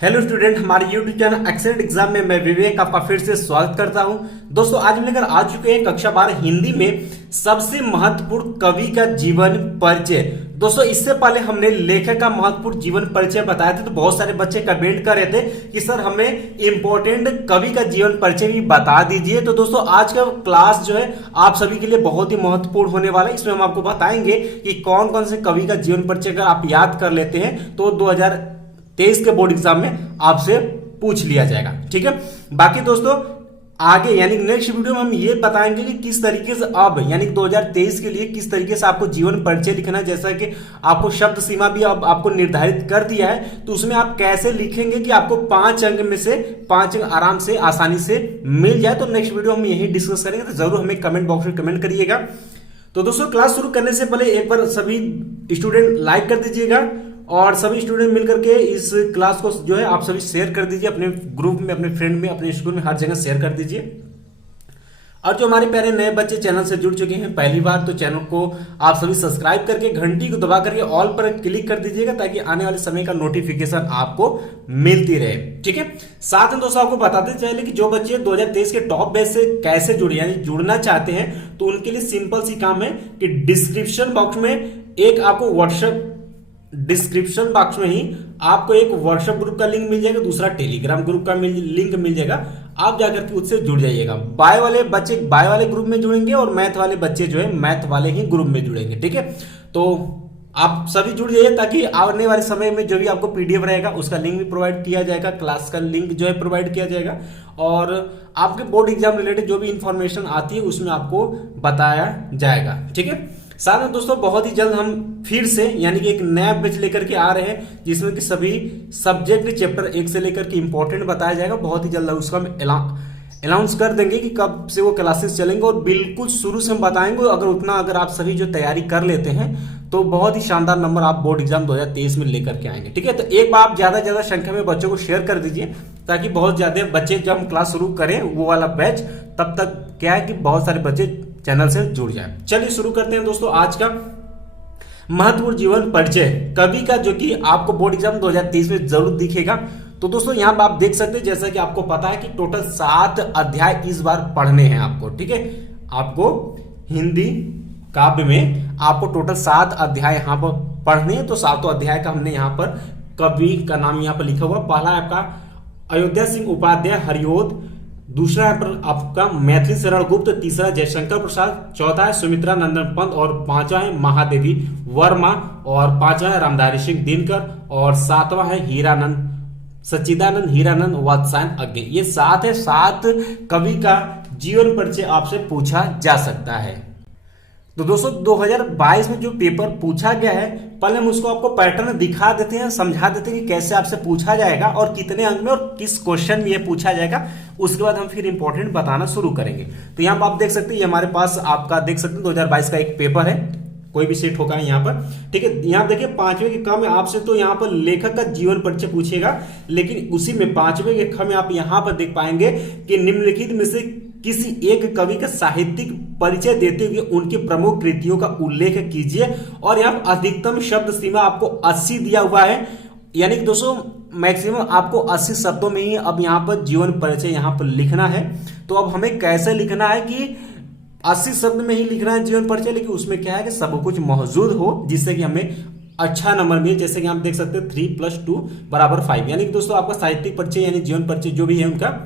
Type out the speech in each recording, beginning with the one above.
Hello student, हमारे YouTube channel excellent exam में मैं विवेक आपका फिर से स्वागत करता हूं। दोस्तों, आज हम लेकर आ चुके हैं कक्षा 12 हिंदी में सबसे महत्वपूर्ण कवि का जीवन परिचय। दोस्तों, इससे पहले हमने लेखक का महत्वपूर्ण जीवन परिचय बताया था, तो बहुत सारे बच्चे कमेंट कर रहे थे कि सर हमें इंपॉर्टेंट कवि का जीवन परिचय भी बता दीजिए। तो दोस्तों, आज का क्लास जो है आप सभी के लिए बहुत ही महत्वपूर्ण होने वाला है। इसमें हम आपको बताएंगे कि कौन कौन से कवि का जीवन परिचय अगर आप याद कर लेते हैं तो 2023 के बोर्ड एग्जाम में आपसे पूछ लिया जाएगा। ठीक है, बाकी दोस्तों आगे यानी नेक्स्ट वीडियो में हम ये बताएंगे कि किस तरीके से अब यानी 2023 के लिए किस तरीके से आपको जीवन परिचय लिखना है। जैसा कि आपको शब्द सीमा भी अब आपको निर्धारित कर दिया है, तो उसमें आप कैसे लिखेंगे कि आपको 5 अंक में से 5 अंक आराम से आसानी से मिल जाए। तो नेक्स्ट वीडियो हम यही डिस्कस करेंगे, तो जरूर हमें कमेंट बॉक्स में कमेंट करिएगा। तो दोस्तों, क्लास शुरू करने से पहले एक बार सभी स्टूडेंट लाइक कर दीजिएगा और सभी स्टूडेंट मिलकर के इस क्लास को जो है आप सभी शेयर कर दीजिए अपने ग्रुप में, अपने फ्रेंड में, अपने स्कूल में, हर जगह शेयर कर दीजिए। और जो हमारे प्यारे नए बच्चे चैनल से जुड़ चुके हैं पहली बार, तो चैनल को आप सभी सब्सक्राइब करके घंटी को दबा करके ऑल पर क्लिक कर दीजिएगा ताकि आने वाले समय का नोटिफिकेशन आपको मिलती रहे। ठीक है, साथ में दोस्तों आपको बताते चले कि जो बच्चे 2023 के टॉप बैच से कैसे जुड़े यानी जुड़ना चाहते हैं, तो उनके लिए सिंपल सी काम है कि डिस्क्रिप्शन बॉक्स में एक आपको डिस्क्रिप्शन बॉक्स में ही आपको एक व्हाट्सएप ग्रुप का लिंक मिल जाएगा, दूसरा टेलीग्राम ग्रुप का लिंक मिल जाएगा। आप जाकर के उससे जुड़ जाइएगा। बाय वाले बच्चे बाय वाले ग्रुप में जुड़ेंगे और मैथ वाले बच्चे जो है मैथ वाले ही ग्रुप में जुड़ेंगे। ठीक है, तो आप सभी जुड़ जाइए ताकि आने वाले समय में जो भी आपको पीडीएफ रहेगा उसका लिंक भी प्रोवाइड किया जाएगा, क्लास का लिंक जो है प्रोवाइड किया जाएगा और आपके बोर्ड एग्जाम रिलेटेड जो भी इंफॉर्मेशन आती है उसमें आपको बताया जाएगा। ठीक है, साथ में दोस्तों बहुत ही जल्द हम फिर से यानी कि एक नया बैच लेकर के आ रहे हैं जिसमें कि सभी सब्जेक्ट चैप्टर 1 से लेकर के इंपॉर्टेंट बताया जाएगा। बहुत ही जल्द उसका हम अनाउंस कर देंगे कि कब से वो क्लासेस चलेंगे और बिल्कुल शुरू से हम बताएंगे। अगर आप सभी जो तैयारी कर लेते हैं तो बहुत ही शानदार नंबर आप बोर्ड एग्जाम 2023 में लेकर के आएंगे। ठीक है, तो एक बार आप ज्यादा संख्या में बच्चों को शेयर कर दीजिए ताकि बहुत ज्यादा बच्चे जब हम क्लास शुरू करें वो वाला बैच, तब तक क्या है कि बहुत सारे बच्चे चैनल से जुड़ जाए। चलिए शुरू करते हैं दोस्तों आज का महत्वपूर्ण जीवन परिचय कवि का, जो कि आपको बोर्ड एग्जाम 2023 में जरूर दिखेगा। तो दोस्तों यहाँ पर आप देख सकते हैं, जैसा कि आपको पता है कि टोटल 7 अध्याय इस बार पढ़ने हैं आपको। ठीक है, आपको हिंदी काव्य में आपको टोटल 7 अध्याय यहाँ पर पढ़ने हैं। तो 7 अध्याय का हमने यहाँ पर कवि का नाम यहाँ पर लिखा हुआ। पहला है आपका अयोध्या सिंह उपाध्याय हरिओद, दूसरा है पर आपका मैथिली शरण गुप्त, तीसरा जयशंकर प्रसाद, चौथा है सुमित्रा नंदन पंत और पांचवा है महादेवी वर्मा और पांचवा है रामधारी सिंह दिनकर और सातवां है हीरानंद सच्चिदानंद हीरानंद वात्स्यायन अज्ञे। ये 7 है। 7 कवि का जीवन परिचय आपसे पूछा जा सकता है। तो दोस्तों 2022 में जो पेपर पूछा गया है, पहले हम उसको आपको पैटर्न दिखा देते हैं, समझा देते हैं कि कैसे आपसे पूछा जाएगा और कितने अंक में और किस क्वेश्चन में ये पूछा जाएगा। उसके बाद हम फिर इंपॉर्टेंट बताना शुरू करेंगे। तो यहाँ पर आप देख सकते हैं, हमारे पास आपका देख सकते हैं 2022 का एक पेपर है, कोई भी सेट होगा यहाँ पर। ठीक है, यहाँ देखिए 5वें के क्रम में आपसे तो यहाँ पर लेखक का जीवन परिचय पूछेगा, लेकिन उसी में 5वें के क्रम में आप यहाँ पर देख पाएंगे कि निम्नलिखित में से किसी एक कवि का साहित्यिक परिचय देते हुए उनकी प्रमुख कृतियों का उल्लेख कीजिए। और यहाँ अधिकतम शब्द सीमा आपको 80 दिया हुआ है, यानी कि दोस्तों मैक्सिमम आपको 80 शब्दों में ही अब यहाँ पर जीवन परिचय यहाँ पर लिखना है। तो अब हमें कैसे लिखना है कि 80 शब्द में ही लिखना है जीवन परिचय, लेकिन उसमें क्या है कि सब कुछ मौजूद हो जिससे कि हमें अच्छा नंबर मिले। जैसे कि आप देख सकते हैं 3 + 2 = 5, यानी कि दोस्तों आपका साहित्यिक परिचय यानी जीवन परिचय जो भी है उनका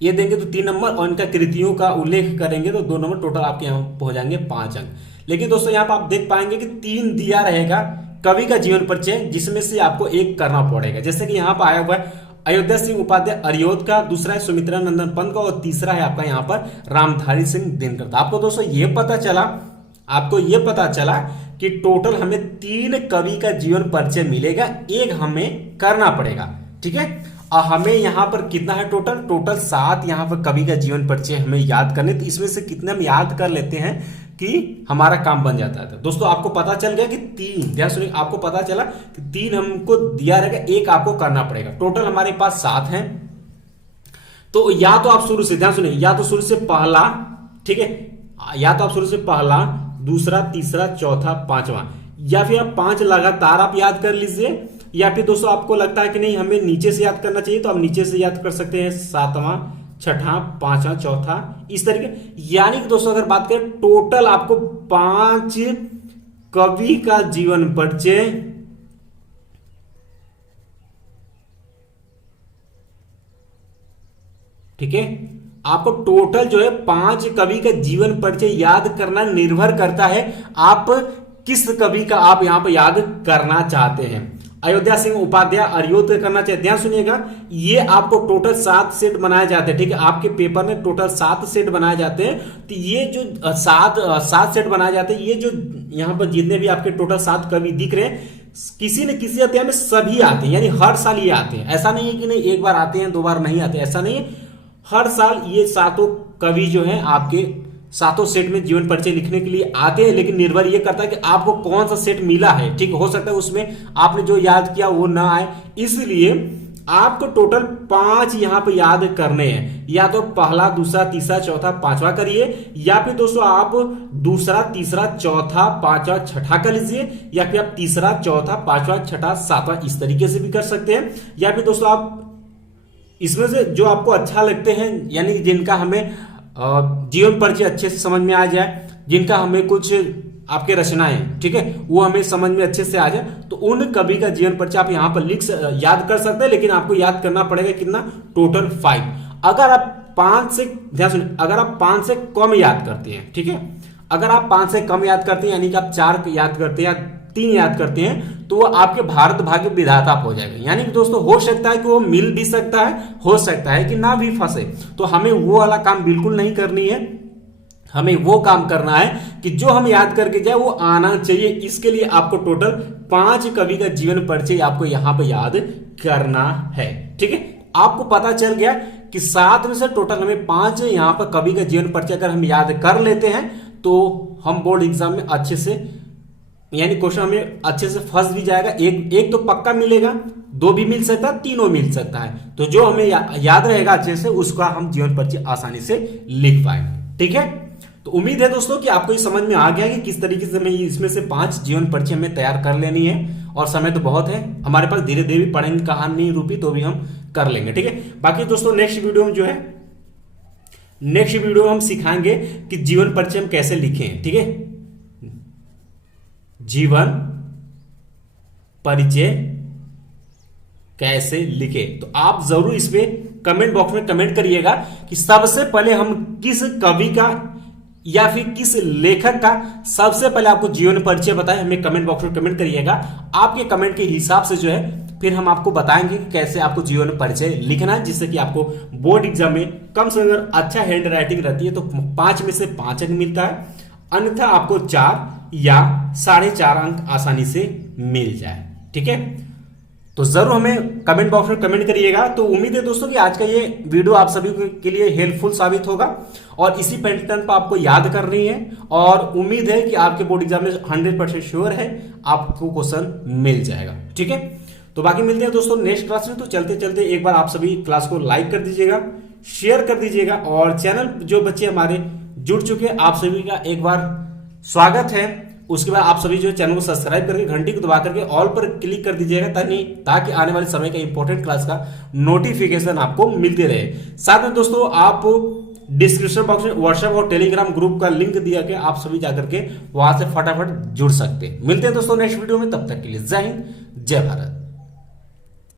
ये देंगे तो 3 नंबर और इनका कृतियों का उल्लेख करेंगे तो 2 नंबर, टोटल आपके यहाँ हो जाएंगे 5 अंक। लेकिन दोस्तों यहाँ पर आप देख पाएंगे कि 3 दिया रहेगा कवि का जीवन परिचय, जिसमें से आपको एक करना पड़ेगा। जैसे कि यहाँ पर आया हुआ है अयोध्या सिंह उपाध्याय हरिओद का, दूसरा है सुमित्रा नंदन पंत का और तीसरा है आपका यहाँ पर रामधारी सिंह दिनकर। आपको दोस्तों ये पता चला कि टोटल हमें 3 कवि का जीवन परिचय मिलेगा, एक हमें करना पड़ेगा। ठीक है, और हमें यहाँ पर कितना है टोटल 7 यहाँ पर कवि का जीवन परिचय हमें याद करने। तो इसमें से कितने हम याद कर लेते हैं कि हमारा काम बन जाता है। दोस्तों आपको पता चल गया कि 3, ध्यान सुनिए, आपको पता चला कि 3 हमको दिया रहेगा, एक आपको करना पड़ेगा। टोटल हमारे पास 7 हैं। तो या तो आप शुरू से, ध्यान सुनिए, या तो शुरू से पहला, ठीक है, या तो आप शुरू से पहला, दूसरा, तीसरा, चौथा, 5वां, या फिर आप 5 लगातार आप याद कर लीजिए या फिर दोस्तों आपको लगता है कि नहीं हमें नीचे से याद करना चाहिए, तो आप नीचे से याद कर सकते हैं, 7वां, 6ठा, 5वां, 4था, इस तरीके। यानी कि दोस्तों अगर बात करें टोटल आपको 5 कवि का जीवन परिचय, ठीक है, आपको टोटल जो है 5 कवि का जीवन परिचय याद करना निर्भर करता है आप किस कवि का आप यहां पर याद करना चाहते हैं। अयोध्या सिंह उपाध्याय अरियोत करना चाहते, ध्यान सुनिएगा, ये आपको टोटल 7 सेट बनाए जाते हैं, ठीक है, आपके पेपर में टोटल 7 सेट बनाए जाते हैं। तो ये जो 7 सेट बनाए जाते हैं, ये जो यहां पर जितने भी आपके टोटल 7 कवि दिख रहे हैं, किसी न किसी अध्याय में सभी आते हैं, यानी हर साल ये आते हैं। ऐसा नहीं है कि नहीं एक बार आते हैं 2 बार नहीं आते, ऐसा नहीं है, हर साल ये 7 कवि जो हैं आपके 7 सेट में जीवन परिचय लिखने के लिए आते हैं। लेकिन निर्भर ये करता है कि आपको कौन सा सेट मिला है, ठीक, हो सकता है उसमें आपने जो याद किया वो ना आए, इसलिए आपको टोटल 5 यहां पे याद करने हैं। या तो पहला, दूसरा, तीसरा, चौथा, 5वां करिए, या फिर दोस्तों आप दूसरा, तीसरा, चौथा, 5वां, 6ठा कर लीजिए, या फिर आप तीसरा, चौथा, 5वां, 6ठा, 7वां इस तरीके से भी कर सकते हैं। या फिर दोस्तों आप इसमें से जो आपको अच्छा लगते हैं, यानी जिनका हमें जीवन परिचय अच्छे से समझ में आ जाए, जिनका हमें कुछ आपके रचनाएं, ठीक है, वो हमें समझ में अच्छे से आ जाए, तो उन कवि का जीवन परिचय आप यहां पर याद कर सकते हैं। लेकिन आपको याद करना पड़ेगा कितना, टोटल 5। अगर आप 5 से, ध्यान सुनिए, अगर आप 5 से कम याद करते हैं, ठीक है, अगर आप 5 से कम याद करते हैं, यानी कि आप 4 याद करते हैं या 3 याद करते हैं, तो वो आपके भारत भाग्य विधाता हो जाएगा। यानी कि दोस्तों हो सकता है कि वो मिल भी सकता है, हो सकता है कि ना भी फंसे। तो हमें वो वाला काम बिल्कुल नहीं करनी है, हमें वो काम करना है कि जो हम याद करके जाए वो आना चाहिए। इसके लिए आपको टोटल 5 कवि का जीवन परिचय आपको यहां पर याद करना है, ठीक है। आपको पता चल गया कि 7 में से टोटल हमें 5 यहां पर कवि का जीवन परिचय अगर हम याद कर लेते हैं, तो हम बोर्ड एग्जाम में अच्छे से, यानी क्वेश्चन हमें अच्छे से फंस भी जाएगा। एक तो पक्का मिलेगा, 2 भी मिल सकता है, 3 मिल सकता है। तो जो हमें याद रहेगा अच्छे से, उसका हम जीवन परिचय आसानी से लिख पाएंगे, ठीक है। तो उम्मीद है दोस्तों कि आपको ये समझ में आ गया कि किस तरीके से हमें इसमें से 5 जीवन परिचय हमें तैयार कर लेनी है। और समय तो बहुत है हमारे पास, धीरे धीरे भी पढ़ेंगे, कहानी रूपी तो भी हम कर लेंगे, ठीक है। बाकी दोस्तों नेक्स्ट वीडियो में जो है, नेक्स्ट वीडियो में हम सिखाएंगे कि जीवन परिचय हम कैसे लिखें, ठीक है, जीवन परिचय कैसे लिखे। तो आप जरूर इसमें कमेंट बॉक्स में कमेंट करिएगा कि सबसे पहले हम किस कवि का या फिर किस लेखक का सबसे पहले आपको जीवन परिचय बताएं, हमें कमेंट बॉक्स में कमेंट करिएगा। आपके कमेंट के हिसाब से जो है फिर हम आपको बताएंगे कि कैसे आपको जीवन परिचय लिखना है, जिससे कि आपको बोर्ड एग्जाम में कम से कम अच्छा हैंड राइटिंग रहती है तो 5 में से 5 अंक मिलता है, अन्यथा आपको 4 या 4.5 अंक आसानी से मिल जाए, ठीक है। तो जरूर हमें कमेंट बॉक्स में कमेंट करिएगा। तो उम्मीद है दोस्तों कि आज का ये वीडियो आप सभी के लिए हेल्पफुल साबित होगा और इसी पैटर्न पर आपको याद करनी है। और उम्मीद है कि आपके बोर्ड एग्जाम में 100% श्योर है आपको क्वेश्चन मिल जाएगा, ठीक है। तो बाकी मिलते हैं दोस्तों नेक्स्ट क्लास में। तो चलते चलते एक बार आप सभी क्लास को लाइक कर दीजिएगा, शेयर कर दीजिएगा, और चैनल जो बच्चे हमारे जुड़ चुके हैं आप सभी का एक बार स्वागत है। उसके बाद आप सभी जो चैनल को सब्सक्राइब करके घंटी को दबा करके ऑल पर क्लिक कर दीजिएगा, ताकि आने वाले समय का इंपॉर्टेंट क्लास का नोटिफिकेशन आपको मिलते रहे। साथ में दोस्तों आप डिस्क्रिप्शन बॉक्स में व्हाट्सएप और टेलीग्राम ग्रुप का लिंक दिया के आप सभी जाकर के वहां से फटाफट जुड़ सकते हैं। मिलते हैं दोस्तों नेक्स्ट वीडियो में, तब तक के लिए जय हिंद, जय भारत।